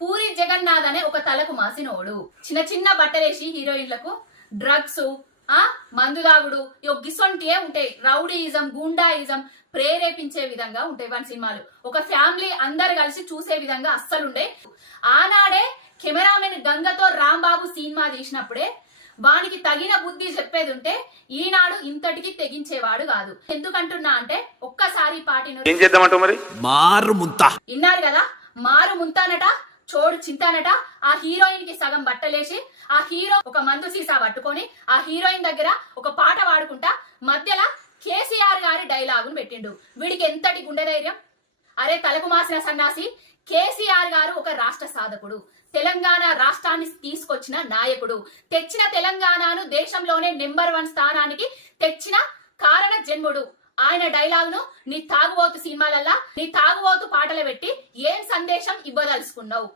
పూరి జగన్నాథ్ అనే ఒక తలకు మాసినోడు చిన్న చిన్న బట్టలేసి హీరోయిన్లకు డ్రగ్స్ మందు దాగుడు గిసొంటియే ఉంటాయి. రౌడీయిజం, గూండాయిజం ప్రేరేపించే విధంగా ఉంటాయి వాని సినిమాలు. ఒక ఫ్యామిలీ అందరు కలిసి చూసే విధంగా అస్సలుండే. ఆనాడే కెమెరామెన్ గంగతో రాంబాబు సినిమా తీసినప్పుడే వానికి తగిన బుద్ధి చెప్పేది ఉంటే ఈనాడు ఇంతటికి తెగించేవాడు కాదు. ఎందుకంటున్నా అంటే ఒక్కసారి పాటిను ఏం చేద్దామంటావు మరి? మారు ముంత విన్నారు కదా, మారు ముంతానట, చోడు చింతానట. ఆ హీరోయిన్ కి సగం బట్టలేసి ఆ హీరో ఒక మందు సీసా పట్టుకొని ఆ హీరోయిన్ దగ్గర ఒక పాట పాడుకుంటా మధ్యలో కేసీఆర్ గారి డైలాగును పెట్టిండు. వీడికి ఎంతటి గుండె ధైర్యం! అరే తలకు మాసిన సన్నాసి, కేసీఆర్ గారు ఒక రాష్ట్ర సాధకుడు, తెలంగాణ రాష్ట్రాన్ని తీసుకొచ్చిన నాయకుడు, తెచ్చిన తెలంగాణను దేశంలోనే నెంబర్ 1 స్థానానికి తెచ్చిన కారణ జన్ముడు. ఆయన డైలాగును నీ తాగుబోతు సినిమాలల్లా, నీ తాగుబోతు పాటలు పెట్టి ఏం సందేశం ఇవ్వదలుచుకున్నావు?